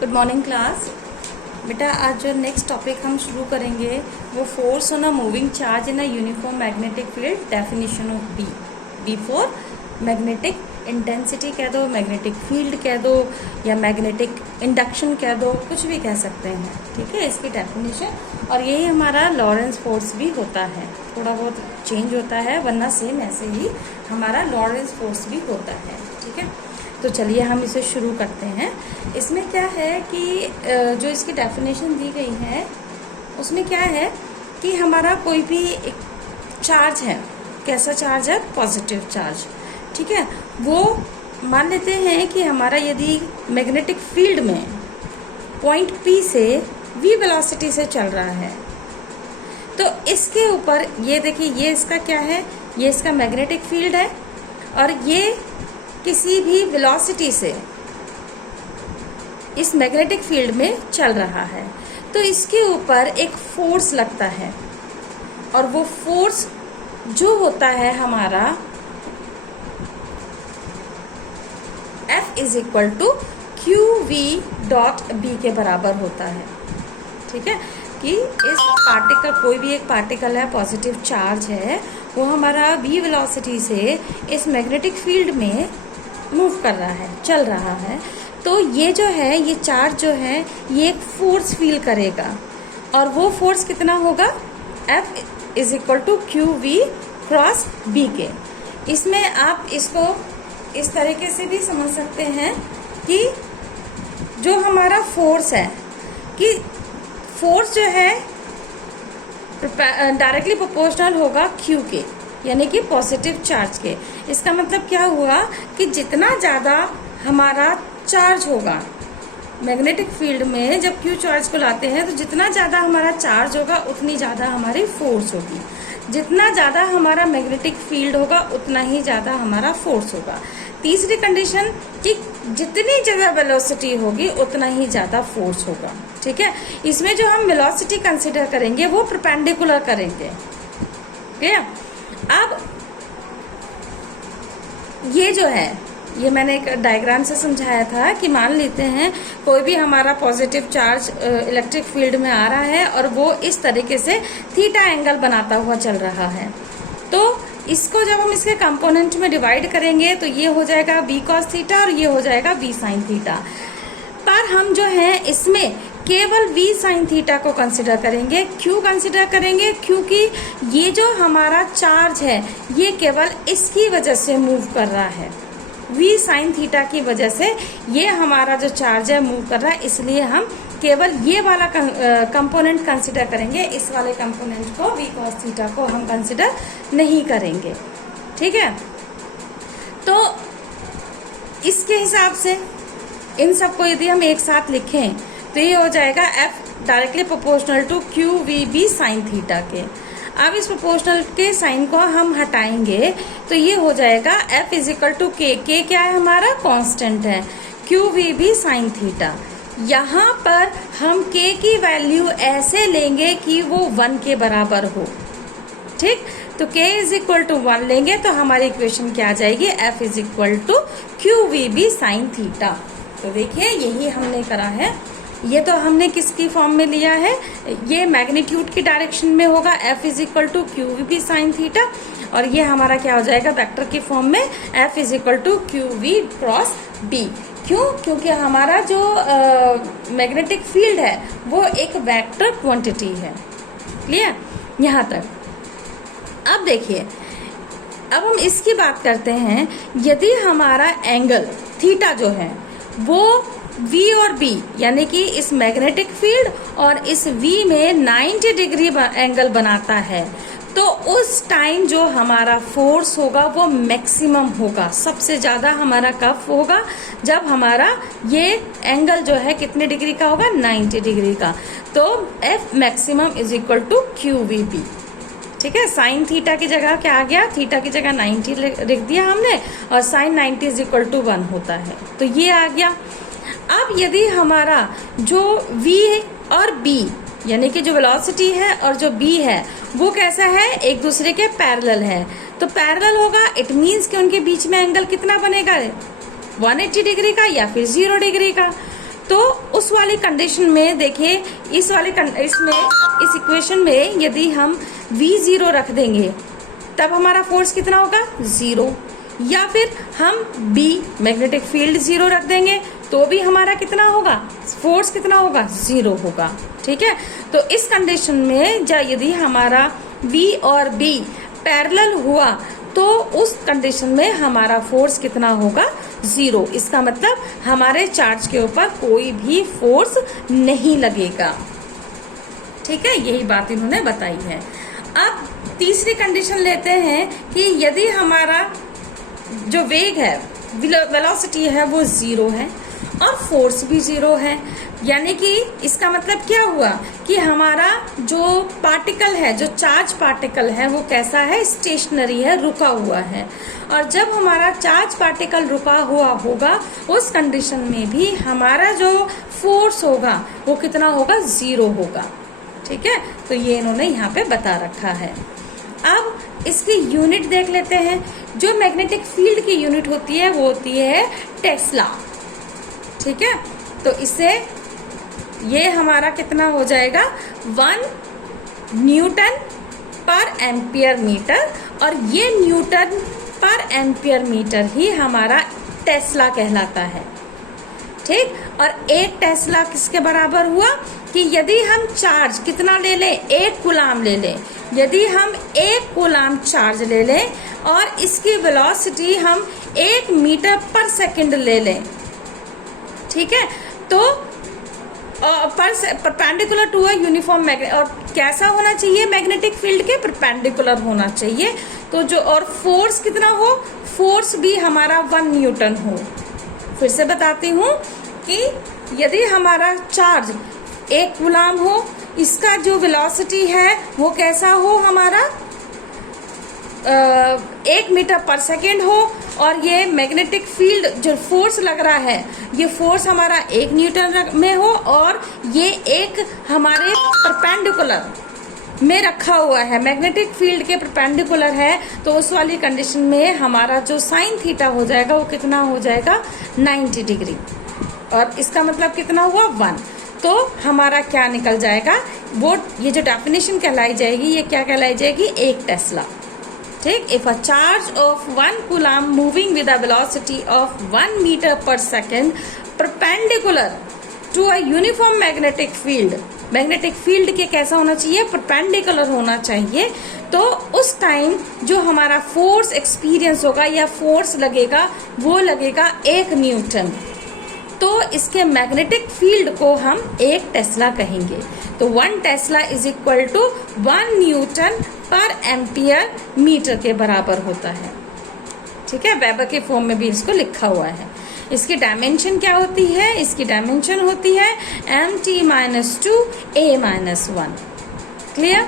Good morning class. बेटा आज जो नेक्स्ट टॉपिक हम शुरू करेंगे वो force on a moving charge in a uniform magnetic field, definition of B. B for magnetic intensity कह दो, मैग्नेटिक फील्ड कह दो, या मैग्नेटिक इंडक्शन कह दो, कुछ भी कह सकते हैं। ठीक है, इसकी डेफिनेशन। और यही हमारा लॉरेंस फोर्स भी होता है, थोड़ा बहुत चेंज होता है, वरना सेम ऐसे ही हमारा लॉरेंस फोर्स भी होता है। ठीक है, तो चलिए हम इसे शुरू करते हैं। इसमें क्या है कि जो इसकी डेफिनेशन दी गई है उसमें क्या है कि हमारा कोई भी एक चार्ज है, कैसा चार्ज है? Positive charge. ठीक है, वो मान लेते हैं कि हमारा यदि मैग्नेटिक फील्ड में पॉइंट P से v वेलोसिटी से चल रहा है, तो इसके ऊपर ये देखिए, ये इसका क्या है? ये इसका मैग्नेटिक फील्ड है, और ये किसी भी वेलोसिटी से इस मैग्नेटिक फील्ड में चल रहा है, तो इसके ऊपर एक फोर्स लगता है, और वो फोर्स जो होता है हमारा F is equal to QV.B के बराबर होता है। ठीक है, कि इस पार्टिकल, कोई भी एक पार्टिकल है, पॉजिटिव चार्ज है, वो हमारा v वेलोसिटी से इस मैग्नेटिक फील्ड में मूव कर रहा है, चल रहा है, तो ये जो है, ये चार्ज जो है, ये एक फोर्स फील करेगा, और वो फोर्स कितना होगा? F is equal to QV cross B के। इसमें आप इसको इस तरीके से भी समझ सकते हैं कि जो हमारा फोर्स है, कि फोर्स जो है डायरेक्टली प्रोपोर्शनल होगा Q के, यानी कि पॉजिटिव चार्ज के। इसका मतलब क्या हुआ कि जितना ज़्यादा हमारा चार्ज होगा मैग्नेटिक फील्ड में, जब Q चार्ज को लाते हैं, तो जितना ज़्यादा हमारा चार्ज होगा उतनी ज़्यादा हमारी फोर्स होगी। जितना ज़्यादा हमारा मैग्नेटिक फील्ड होगा उतना ही ज़्यादा हमारा फोर्स होगा। तीसरी कंडीशन कि जितनी ज़्यादा वेलोसिटी होगी उतना ही ज़्यादा फोर्स होगा। ठीक है, इसमें जो हम वेलोसिटी कंसिडर करेंगे वो परपेंडिकुलर करेंगे। ठीक है, अब ये जो है, ये मैंने एक डायग्राम से समझाया था कि मान लेते हैं कोई भी हमारा पॉजिटिव चार्ज इलेक्ट्रिक फील्ड में आ रहा है, और वो इस तरीके से थीटा एंगल बनाता हुआ चल रहा है, तो इसको जब हम इसके कंपोनेंट में डिवाइड करेंगे तो ये हो जाएगा v cos थीटा और ये हो जाएगा v sin थीटा। पर हम जो है इसमें केवल v sin थीटा को कंसिडर करेंगे। क्यों कंसिडर करेंगे? क्योंकि ये जो हमारा चार्ज है ये केवल इसकी वजह से मूव कर रहा है, v sin थीटा की वजह से ये हमारा जो चार्ज है मूव कर रहा है, इसलिए हम केवल ये वाला कंपोनेंट कंसिडर करेंगे। इस वाले कंपोनेंट को v cos थीटा को हम कंसिडर नहीं करेंगे। ठीक है, तो इसके हिसाब से इन सबको यदि हम एक साथ लिखें तो ये हो जाएगा F directly proportional to QVB sin theta के। अब इस प्रोपोर्शनल के साइन को हम हटाएंगे तो ये हो जाएगा F is equal to K। K क्या है? हमारा कांस्टेंट है। QVB sin theta. यहाँ पर हम K की वैल्यू ऐसे लेंगे कि वो 1 के बराबर हो। ठीक, तो K इज इक्वल टू 1 लेंगे तो हमारी इक्वेशन क्या आ जाएगी? F is equal to QVB sin theta. तो देखिए यही हमने करा है। ये तो हमने किसकी फॉर्म में लिया है? ये मैग्नीट्यूड की डायरेक्शन में होगा, F is equal to QVB sin theta, और ये हमारा क्या हो जाएगा? वेक्टर की फॉर्म में F is equal to QV cross B। क्यों? क्योंकि हमारा जो मैग्नेटिक फील्ड है वो एक वेक्टर क्वांटिटी है। क्लियर यहाँ तक? अब देखिए, अब हम इसकी बात करते हैं। यदि हमारा एंगल थीटा जो है वो V और B, यानी कि इस मैग्नेटिक फील्ड और इस V में 90 डिग्री एंगल बनाता है, तो उस टाइम जो हमारा फोर्स होगा वो मैक्सिमम होगा। सबसे ज्यादा हमारा कब होगा? जब हमारा ये एंगल जो है कितने डिग्री का होगा? 90 डिग्री का। तो F maximum is equal to QVB। ठीक है, साइन थीटा की जगह क्या आ गया? थीटा की जगह 90 लिख दिया हमने, और साइन 90 इज इक्वल टू 1 होता है, तो ये आ गया। अब यदि हमारा जो v और b, यानी कि जो वेलोसिटी है और जो b है, वो कैसा है? एक दूसरे के पैरेलल है, तो पैरेलल होगा, इट मीन्स कि उनके बीच में एंगल कितना बनेगा? 180 डिग्री का या फिर 0 डिग्री का। तो उस वाली कंडीशन में देखिए, इस इक्वेशन में यदि हम V0 रख देंगे तब हमारा फोर्स कितना होगा, 0। या फिर हम B मैग्नेटिक फील्ड 0 रख देंगे तो भी हमारा कितना होगा, फोर्स कितना होगा, 0 होगा। ठीक है, तो इस कंडीशन में यदि हमारा V और B पैरेलल हुआ तो उस कंडीशन में हमारा फोर्स कितना होगा, 0। इसका मतलब हमारे चार्ज के ऊपर कोई भी फोर्स नहीं लगेगा। ठीक है, यही बात इन्होंने बताई है। अब तीसरी कंडीशन लेते हैं कि यदि हमारा जो वेग है, वेलोसिटी है, वो 0 है और फोर्स भी 0 है, यानी कि इसका मतलब क्या हुआ कि हमारा जो पार्टिकल है, जो चार्ज पार्टिकल है, वो कैसा है, स्टेशनरी है, रुका हुआ है। और जब हमारा चार्ज पार्टिकल रुका हुआ होगा उस कंडीशन में भी हमारा जो फोर्स होगा वो कितना होगा, 0 होगा। ठीक है, तो ये इन्होंने यहाँ पे बता रखा है। अब इसकी यूनिट देख लेते हैं। जो मैग्नेटिक फील्ड की यूनिट होती है वो होती है टेस्ला। ठीक है, तो इससे ये हमारा कितना हो जाएगा, 1 न्यूटन पर एम्पियर मीटर, और ये न्यूटन पर एम्पियर मीटर ही हमारा टेस्ला कहलाता है। ठीक, और एक टेस्ला किसके बराबर हुआ कि यदि हम चार्ज कितना ले लें, 1 कूलाम ले लें, यदि हम 1 कूलाम चार्ज ले लें और इसकी वेलोसिटी हम 1 मीटर पर सेकंड ले लें, ठीक है, तो perpendicular to a uniform magnet, और कैसा होना चाहिए, मैग्नेटिक फील्ड के परपेंडिकुलर होना चाहिए। तो जो, और फोर्स कितना हो, फोर्स भी हमारा 1 न्यूटन हो। फिर से बताती हूँ कि यदि हमारा चार्ज 1 कूलाम हो, इसका जो वेलोसिटी है वो कैसा हो, हमारा 1 मीटर पर सेकेंड हो, और ये मैग्नेटिक फील्ड जो फोर्स लग रहा है ये फोर्स हमारा 1 न्यूटन में हो, और ये एक हमारे परपेंडिकुलर में रखा हुआ है, मैग्नेटिक फील्ड के परपेंडिकुलर है। तो उस वाली कंडीशन में हमारा जो साइन थीटा हो जाएगा वो कितना हो जाएगा, 90 डिग्री, और इसका मतलब कितना हुआ, 1। तो हमारा क्या निकल जाएगा, वो ये जो डेफिनेशन कहलाई जाएगी, ये क्या कहलाई जाएगी, 1 टेस्ला। ठीक, if a charge of 1 coulomb moving with a velocity of 1 metre per second perpendicular to a uniform magnetic field, magnetic field के कैसा होना चाहिए, परपेंडिकुलर होना चाहिए, तो उस टाइम जो हमारा फोर्स एक्सपीरियंस होगा या फोर्स लगेगा वो लगेगा 1 न्यूटन। तो इसके मैग्नेटिक फील्ड को हम 1 टेस्ला कहेंगे। तो 1 tesla is equal to 1 newton per ampere metre के बराबर होता है। ठीक है, वेबर के फॉर्म में भी इसको लिखा हुआ है। इसकी डायमेंशन क्या होती है, इसकी डायमेंशन होती है mt-2 a-1। क्लियर।